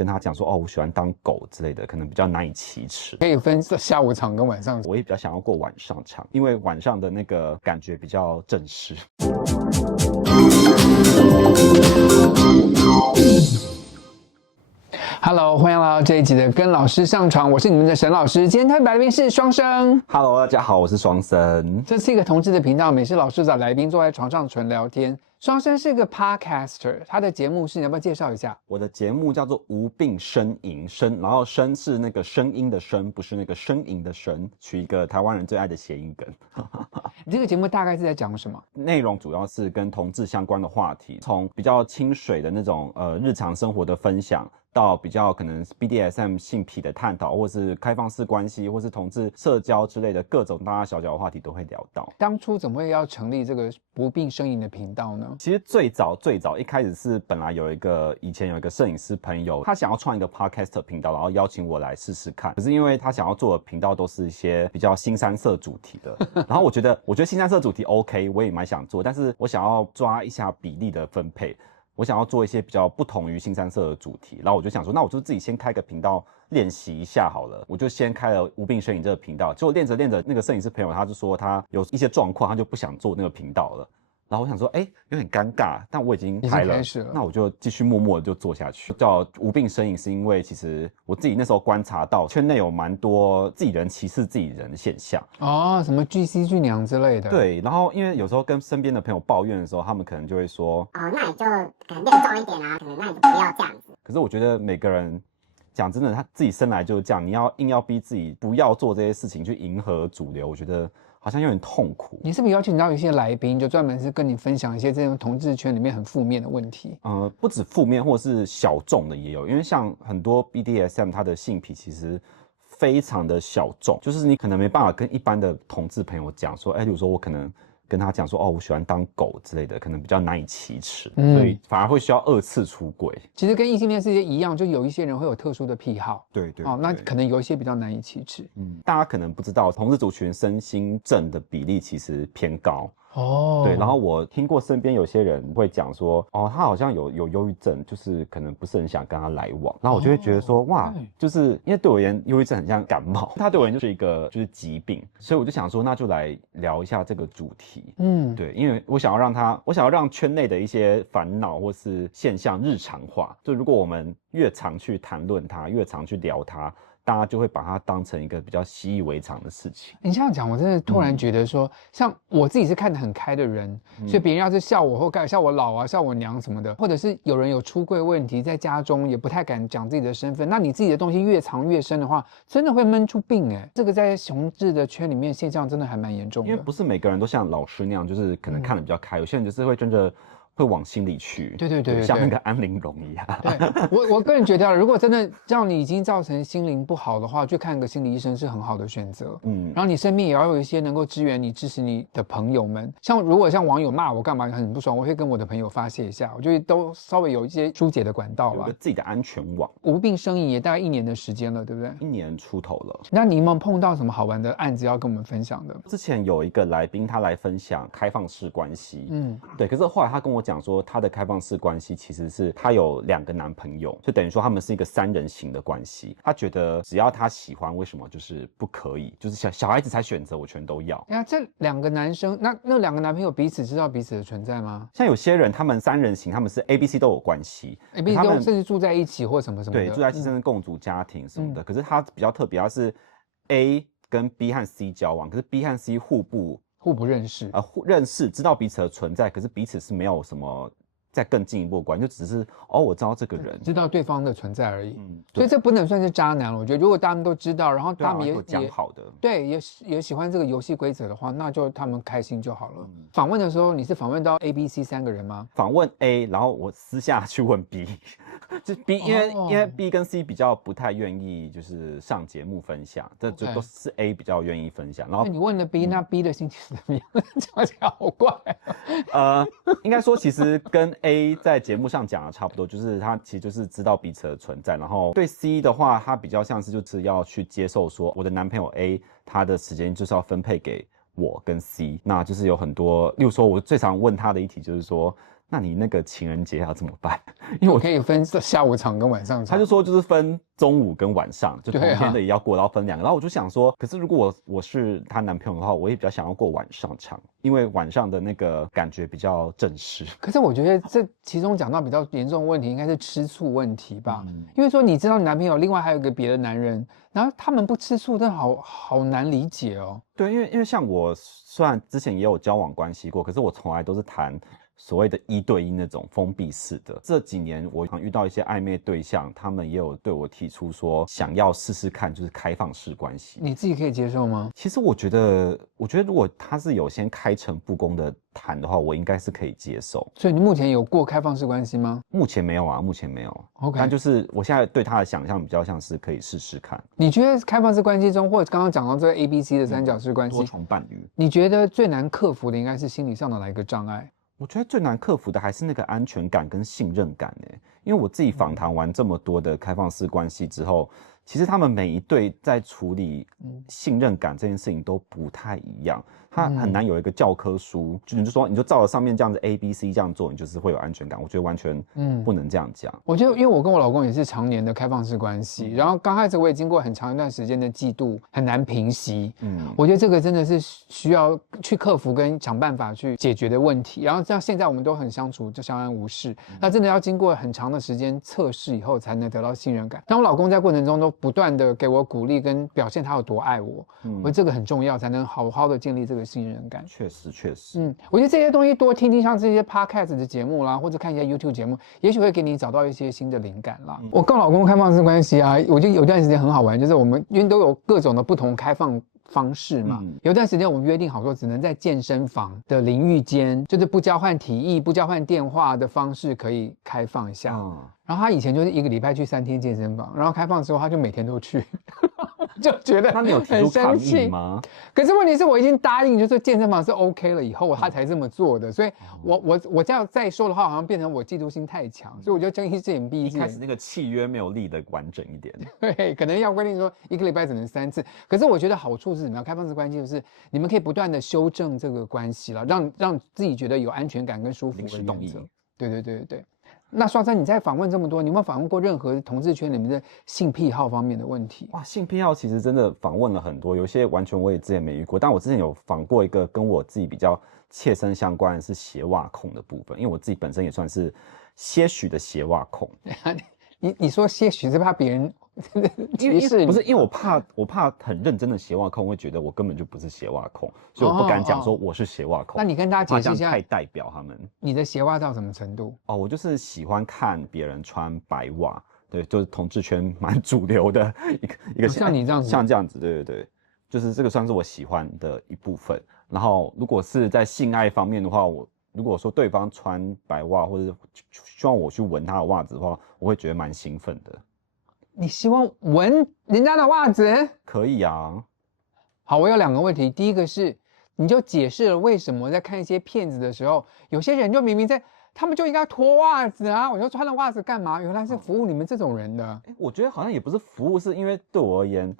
跟他讲说哦，我喜欢当狗之类的，可能比较难以启齿。可以分下午场跟晚上场。我也比较想要过晚上场，因为晚上的那个感觉比较正式。Hello， 欢迎来到这一集的跟老师上床，我是你们的沈老师。今天特别来宾是双生。Hello， 大家好，我是双生。这是一个同志的频道，每次老师找来宾坐在床上纯聊天。双生是个 podcaster， 他的节目是你要不要介绍一下？我的节目叫做无病呻吟，然后呻是那个声音的呻，不是那个呻吟的呻，取一个台湾人最爱的谐音梗。你这个节目大概是在讲什么？内容主要是跟同志相关的话题，从比较清水的那种日常生活的分享，到比较可能 BDSM 性癖的探讨，或是开放式关系，或是同志社交之类的各种大大小小的话题都会聊到。当初怎么会要成立这个不病呻吟的频道呢？其实最早一开始是本来以前有一个摄影师朋友，他想要创一个 podcast 频道，然后邀请我来试试看。可是因为他想要做的频道都是一些比较新三色主题的，然后我觉得新三色主题 OK， 我也蛮想做，但是我想要抓一下比例的分配。我想要做一些比较不同于新三色的主题，然后我就想说，那我就自己先开个频道练习一下好了。我就先开了无病呻吟这个频道，结果练着练着，那个摄影师朋友他就说他有一些状况，他就不想做那个频道了。然后我想说，有点尴尬，但我已经开了，那我就继续默默的就做下去。叫无病呻吟是因为其实我自己那时候观察到圈内有蛮多自己人歧视自己人的现象哦，什么巨蜥巨娘之类的。对，然后因为有时候跟身边的朋友抱怨的时候，他们可能就会说，哦，那你就可能练壮一点啊，可能那你就不要这样子。可是我觉得每个人讲真的，他自己生来就是这样，你要硬要逼自己不要做这些事情去迎合主流，我觉得好像有点痛苦。你是不是邀请到一些来宾，就专门是跟你分享一些这种同志圈里面很负面的问题？不止负面，或者是小众的也有，因为像很多 BDSM 它的性癖其实非常的小众，就是你可能没办法跟一般的同志朋友讲说，例如说我可能跟他讲说，哦，我喜欢当狗之类的，可能比较难以启齿，所以反而会需要2次出轨。其实跟异性恋世界一样，就有一些人会有特殊的癖好，对，那可能有一些比较难以启齿。大家可能不知道，同志族群身心症的比例其实偏高。对，然后我听过身边有些人会讲说，他好像有忧郁症，就是可能不是很想跟他来往，然后我就会觉得说，哇，就是因为对我而言，忧郁症很像感冒，它对我而言就是一个疾病，所以我就想说，那就来聊一下这个主题。对，因为我想要让圈内的一些烦恼或是现象日常化，就如果我们越常去谈论它，越常去聊它，大家就会把它当成一个比较习以为常的事情。你这样讲，我真的突然觉得说，像我自己是看得很开的人，所以别人要是笑我或笑我老啊、笑我娘什么的，或者是有人有出柜问题，在家中也不太敢讲自己的身份，那你自己的东西越藏越深的话，真的会闷出病这个在同志的圈里面现象真的还蛮严重的。因为不是每个人都像老师那样，就是可能看得比较开，有些人就是会真的会往心里去，对，像那个安陵容一样。对，我个人觉得，如果真的让你已经造成心灵不好的话，去看个心理医生是很好的选择。然后你身边也要有一些能够支援你、支持你的朋友们。如果像网友骂我干嘛很不爽，我会跟我的朋友发泄一下，我觉得都稍微有一些疏解的管道吧。有个自己的安全网。无病呻吟也大概1年的时间了，对不对？1年出头了。那你有没有碰到什么好玩的案子要跟我们分享的？之前有一个来宾，他来分享开放式关系。对。可是后来他跟我讲说，他的开放式关系其实是他有2个男朋友，就等于说他们是一个3人行的关系。他觉得只要他喜欢，为什么就是不可以？就是小孩子才选择，我全都要。这2个男生，那2个男朋友彼此知道彼此的存在吗？像有些人他们3人行，他们是 A、B、C 都有关系，A、B、C 甚至住在一起或什么什么的。对，住在一起甚至共组家庭什么的。可是他比较特别，他是 A 跟 B 和 C 交往，可是 B 和 C互不认识，认识知道彼此的存在，可是彼此是没有什么再更进一步的关系，就只是我知道这个人，知道对方的存在而已。所以这不能算是渣男了。我觉得如果他们都知道，然后他们也讲好的，对，也喜欢这个游戏规则的话，那就他们开心就好了。访问的时候，你是访问到 A、B、C 3个人吗？访问 A， 然后我私下去问 B。就 B， 因为 B 跟 C 比较不太愿意就是上节目分享，这就都是 A 比较愿意分享。然后你问了 B，那 B 的心情怎么样？讲起来好怪。应该说其实跟 A 在节目上讲的差不多，就是他其实就是知道彼此的存在。然后对 C 的话，他比较像是就是要去接受说，我的男朋友 A 他的时间就是要分配给我跟 C， 那就是有很多，例如说我最常问他的一题就是说，那你那个情人节要怎么办？因为我可以分下午场跟晚上场。他就说就是分中午跟晚上，就同天的也要过，然后分2个。然后我就想说，可是如果我是她男朋友的话，我也比较想要过晚上场，因为晚上的那个感觉比较正式。可是我觉得这其中讲到比较严重的问题，应该是吃醋问题吧？因为说你知道你男朋友另外还有一个别的男人，然后他们不吃醋，真的好难理解哦。对，因为像我虽然之前也有交往关系过，可是我从来都是谈所谓的1对1那种封闭式的。这几年我常遇到一些暧昧对象，他们也有对我提出说想要试试看，就是开放式关系。你自己可以接受吗？其实我觉得如果他是有先开诚布公的谈的话，我应该是可以接受。所以你目前有过开放式关系吗？目前没有啊，目前没有。OK， 但就是我现在对他的想象比较像是可以试试看。你觉得开放式关系中，或者刚刚讲到这个 ABC 的三角式关系，多重伴侣，你觉得最难克服的应该是心理上的哪一个障碍？我觉得最难克服的还是那个安全感跟信任感因为我自己访谈完这么多的开放式关系之后，其实他们每一对在处理信任感这件事情都不太一样，他很难有一个教科书，你就说你就照着上面这样子 ABC 这样做，你就是会有安全感。我觉得完全不能这样讲。我觉得因为我跟我老公也是常年的开放式关系，然后刚开始我也经过很长一段时间的嫉妒，很难平息。我觉得这个真的是需要去克服跟想办法去解决的问题。然后像现在我们都很相处，就相安无事。那真的要经过很长的时间测试以后，才能得到信任感。但我老公在过程中都不断的给我鼓励跟表现他有多爱我，我觉得这个很重要，才能好好的建立这个信任感。确实，我觉得这些东西多听听像这些 podcast 的节目啦，或者看一些 YouTube 节目，也许会给你找到一些新的灵感啦。我跟老公开放式关系啊，我觉得有段时间很好玩，就是我们因为都有各种的不同开放方式嘛，有段时间我们约定好说，只能在健身房的淋浴间，就是不交换体液、不交换电话的方式可以开放一下。然后他以前就是1个礼拜去3天健身房，然后开放之后他就每天都去，就觉得那你有提出抗议吗？可是问题是我已经答应，就是健身房是 OK 了以后，他才这么做的，所以我这样再说的话，好像变成我嫉妒心太强，所以我就睁一只眼闭一只眼。一开始那个契约没有立得完整一点，对，可能要规定说1个礼拜只能3次。可是我觉得好处是怎么样？开放式关系就是你们可以不断的修正这个关系了，让自己觉得有安全感跟舒服的原则。对。那双生，你在访问这么多，你有没有访问过任何同志圈里面的性癖好方面的问题？哇，性癖好其实真的访问了很多，有些完全我也之前没遇过，但我之前有访过一个跟我自己比较切身相关的是鞋袜控的部分，因为我自己本身也算是些许的鞋袜控。你说些许是怕别人歧视你？不是，因为我怕很认真的鞋袜控会觉得我根本就不是鞋袜控，所以我不敢讲说我是鞋袜控。那你跟大家解释一下，太代表他们。你的鞋袜到什么程度？我就是喜欢看别人穿白袜，对，就是同志圈蛮主流的一个像你这样子，像这样子，对，就是这个算是我喜欢的一部分。然后如果是在性爱方面的话，如果说对方穿白袜，或者希望我去闻他的袜子的话，我会觉得蛮兴奋的。你希望闻人家的袜子？可以啊。好，我有2个问题。第一个是，你就解释了为什么在看一些片子的时候，有些人就明明他们就应该脱袜子啊，我就穿了袜子干嘛？原来是服务你们这种人的。我觉得好像也不是服务，是因为对我而言，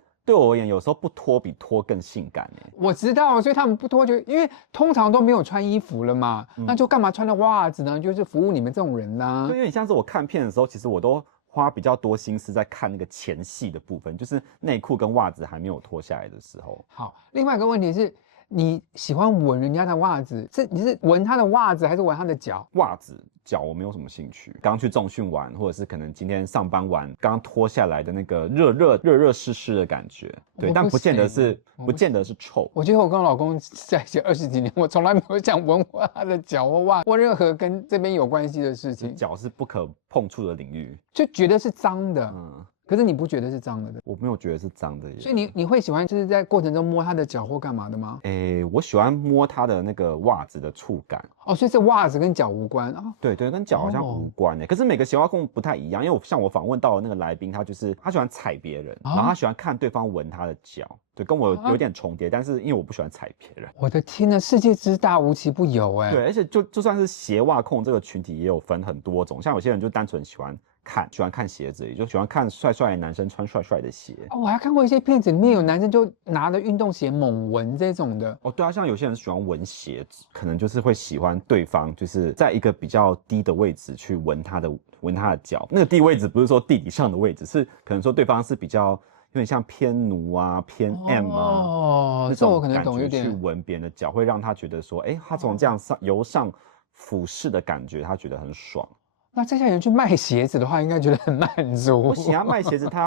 有时候不脱比脱更性感我知道，所以他们不脱因为通常都没有穿衣服了嘛，那就干嘛穿了袜子呢？就是服务你们这种人呢。对，因为你像是我看片的时候，其实我都花比较多心思在看那个前戏的部分，就是内裤跟袜子还没有脱下来的时候。好，另外一个问题是，你喜欢闻人家的袜子，你是闻他的袜子还是闻他的脚？袜子、脚我没有什么兴趣。刚去重训完，或者是可能今天上班完，刚脱下来的那个热湿湿的感觉，对，但不见得是臭。我觉得我跟我老公在一起20几年，我从来没有想闻过他的脚或袜或任何跟这边有关系的事情。脚是不可碰触的领域，就觉得是脏的。可是你不觉得是脏的？我没有觉得是脏的耶。所以你会喜欢就是在过程中摸他的脚或干嘛的吗？我喜欢摸他的那个袜子的触感。所以这袜子跟脚无关啊？对，跟脚好像无关可是每个鞋袜控不太一样，因为像我访问到的那个来宾，他喜欢踩别人，然后他喜欢看对方闻他的脚。对，跟我有点重叠，但是因为我不喜欢踩别人。我的天哪，世界之大无奇不有对，而且就算是鞋袜控这个群体也有分很多种，像有些人就单纯喜欢看，喜欢看鞋子，也就喜欢看帅帅的男生穿帅帅的鞋。哦，我还看过一些片子，里面有男生就拿着运动鞋猛闻这种的。哦，对啊，像有些人喜欢闻鞋子，可能就是会喜欢对方就是在一个比较低的位置去闻他的脚。那个低位置不是说地底上的位置，是可能说对方是比较有点像偏奴啊、偏 M 啊，那种我可能懂一点。去闻别人的脚，会让他觉得说，哎，他从这样由上俯视的感觉，他觉得很爽。那这些人去卖鞋子的话，应该觉得很满足。不行啊，卖鞋子他。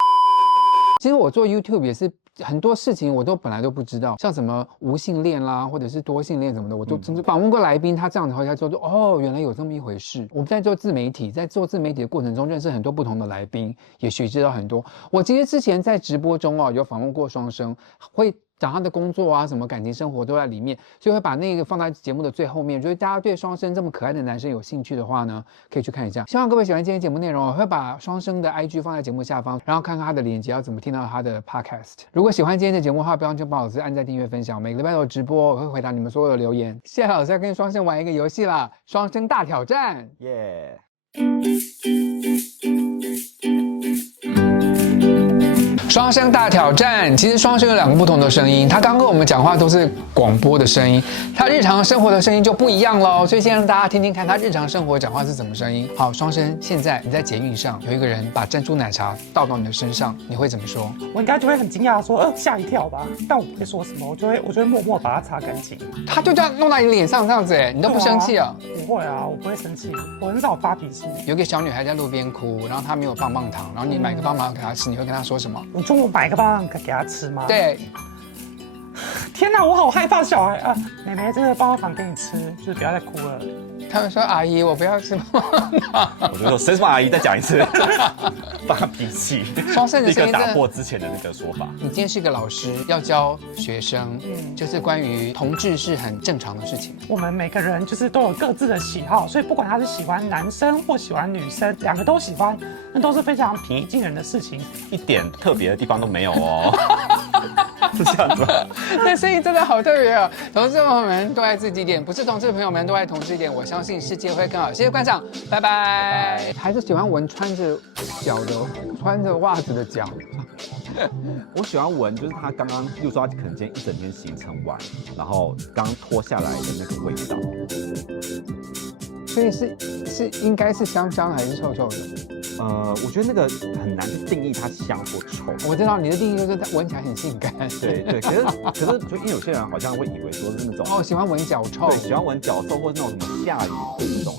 其实我做 YouTube 也是很多事情我都本来都不知道，像什么无性恋啦，或者是多性恋什么的，我都甚至访问过来宾，他这样的话才说哦，原来有这么一回事。我们在做自媒体，在做自媒体的过程中认识很多不同的来宾，也学习到很多。我其实之前在直播中有访问过双生，会讲他的工作啊，什么感情生活都在里面，所以会把那个放在节目的最后面。就是大家对双生这么可爱的男生有兴趣的话呢，可以去看一下。希望各位喜欢今天节目内容，我会把双生的 IG 放在节目下方，然后看看他的链接要怎么听到他的 Podcast。如果喜欢今天的节目的话，不要忘记帮老师按赞、订阅、分享。每个礼拜都有直播，我会回答你们所有的留言。谢谢老师要跟双生玩一个游戏啦，双生大挑战，耶！双声大挑战，其实双声有2个不同的声音，他刚跟我们讲话都是广播的声音，他日常生活的声音就不一样咯，所以先让大家听听看他日常生活讲话是怎么声音。好，双声，现在你在捷运上有一个人把珍珠奶茶倒到你的身上，你会怎么说？我应该就会很惊讶说，吓一跳吧，但我不会说什么，我就会默默把它擦干净。他就这样弄到你脸上这样子，你都不生气啊？不会啊，我不会生气，我很少发脾气。有个小女孩在路边哭，然后她没有棒棒糖，然后你买个棒棒糖给她吃，你会跟她说什么？我中午买个棒棒糖给她吃吗？对。天哪，我好害怕小孩啊！妹妹，这个棒棒糖给你吃，就是不要再哭了。他们说：“阿姨，我不要吃棒棒糖。”我就说：“生什么阿姨？再讲一次。”发脾气，双声的声音立刻打破之前的那个说法。你今天是个老师，要教学生，就是关于同志是很正常的事情。我们每个人就是都有各自的喜好，所以不管他是喜欢男生或喜欢女生，2个都喜欢，那都是非常平易近人的事情，一点特别的地方都没有哦。是这样子，那声音真的好特别哦！同志朋友们都爱自己一点，不是同志朋友们都爱同志一点。我相信世界会更好。谢谢观赏，拜拜。还是喜欢闻穿着袜子的脚。我喜欢闻，就是他刚刚，比如说他可能今天一整天行程完，然后刚脱下来的那个味道。所以是应该是香香的还是臭臭的？我觉得那个很难去定义它香或臭。我知道你的定义就是它闻起来很性感。对，可是就因为有些人好像会以为说是那种喜欢闻脚臭，对，喜欢闻脚臭或是那种什么下雨的那种